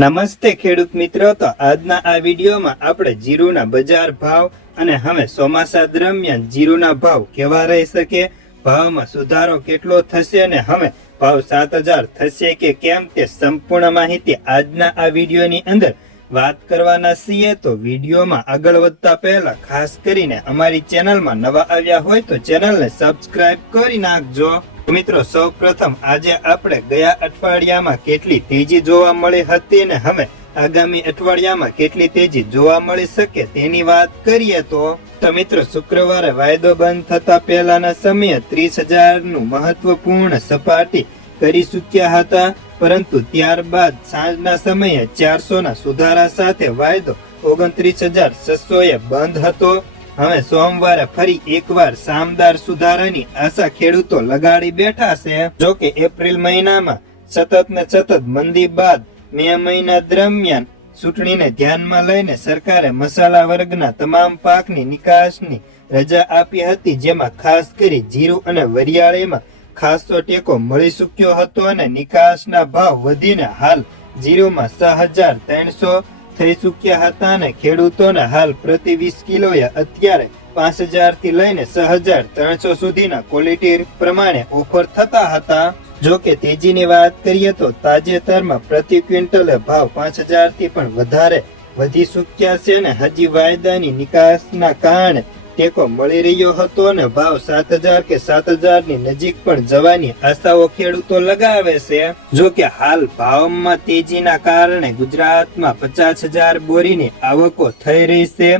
નમસ્તે ખેડૂત મિત્રો, તો આજના આ વિડીયોમાં આપણે જીરુના બજાર ભાવ અને હવે ચોમાસા દરમિયાન જીરુના ભાવ કેવા રહી શકે, ભાવમાં સુધારો કેટલો થશે અને હવે ભાવ 7000 થશે કે કેમ તે સંપૂર્ણ માહિતી આજના આ વિડીયોની અંદર વાત કરવાના છીએ। તો વિડીયોમાં આગળ વધતા પહેલા ખાસ કરીને અમારી ચેનલમાં નવા આવ્યા હોય તો ચેનલને સબસ્ક્રાઇબ કરી નાખજો। મિત્રો, સૌ પ્રથમ આજે આપણે ગયા અઠવાડિયામાં કેટલી તેજી જોવા મળી હતી ને હવે આગામી અઠવાડિયામાં કેટલી તેજી જોવા મળી શકે તેની વાત કરીએ તો મિત્રો, શુક્રવારે વાયદો બંધ થતા પહેલાના સમયે 30,000 નું મહત્વપૂર્ણ સપાટી કરી ચૂક્યા હતા, પરંતુ ત્યારબાદ સાંજના સમયે 400 ના સુધારા સાથે વાયદો 29,600 એ બંધ હતો। હવે સોમવારે ફરી એકવાર શાનદાર સુધારાની આશા ખેડૂતો લગાડી બેઠા છે। જો કે એપ્રિલ મહિનામાં સતત ને સતત મંદી બાદ મે મહિના દરમિયાન ચૂંટણીને ધ્યાનમાં લઈને સરકારે મસાલા વર્ગના તમામ પાકની નિકાસની રજા આપી હતી, જેમાં ખાસ કરી જીરું અને વરિયાળીમાં ખાસો ટેકો મળી ચૂક્યો હતો અને નિકાસના ભાવ વધીને હાલ જીરુમાં 6,300 થઈ ચૂક્યા હતા અને ખેડૂતોને હાલ પ્રતિ 20 કિલોએ અત્યારે 5,000 થી લઈને 6,300 સુધીના ક્વોલિટી પ્રમાણે ઓફર થતા હતા। જો કે તેજીની વાત કરીએ તો તાજેતરમાં પ્રતિ ક્વિન્ટલે ભાવ 5,000 થી પણ વધારે વધી ચૂક્યા છે અને હજી વાયદાની નિકાસના કારણે ટેકો મળી રહ્યો હતો અને ભાવ 7,000 કે 7,000 ની નજીક પણ જવાની આશાઓ ખેડૂતો લગાવે છે। જો કે હાલ ભાવમાં તેજીના કારણે ગુજરાતમાં 50,000 બોરીની આવકો થઈ રહી છે।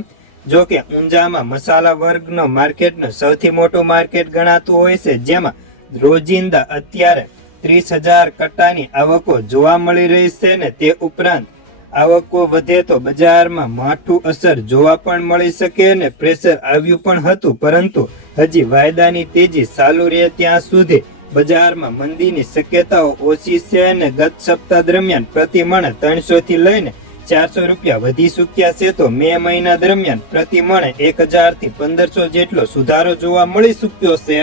જો કે ઊંઝામાં મસાલા વર્ગનો માર્કેટનો સૌથી મોટું માર્કેટ ગણાતું હોય છે, જેમાં રોજિંદા અત્યારે 30,000 કટ્ટાની આવકો જોવા મળી રહી છે ને તે ઉપરાંત આવકો વધે તો બજારમાં માઠું અસર જોવા પણ મળી શકે ને પ્રેશર આવ્યું પણ હતું, પરંતુ હજી વાયદાની તેજી ચાલુ રહે ત્યાં સુધી બજારમાં મંદીની શક્યતાઓ ઓછી છે અને ગત સપ્તાહ દરમિયાન પ્રતિ મણ 300 થી લઈને 400 રૂપિયા વધી ચૂક્યા છે, તો મે મહિના દરમિયાન પ્રતિ મણ 1,000 થી 1,500 જેટલો સુધારો જોવા મળી ચૂક્યો છે।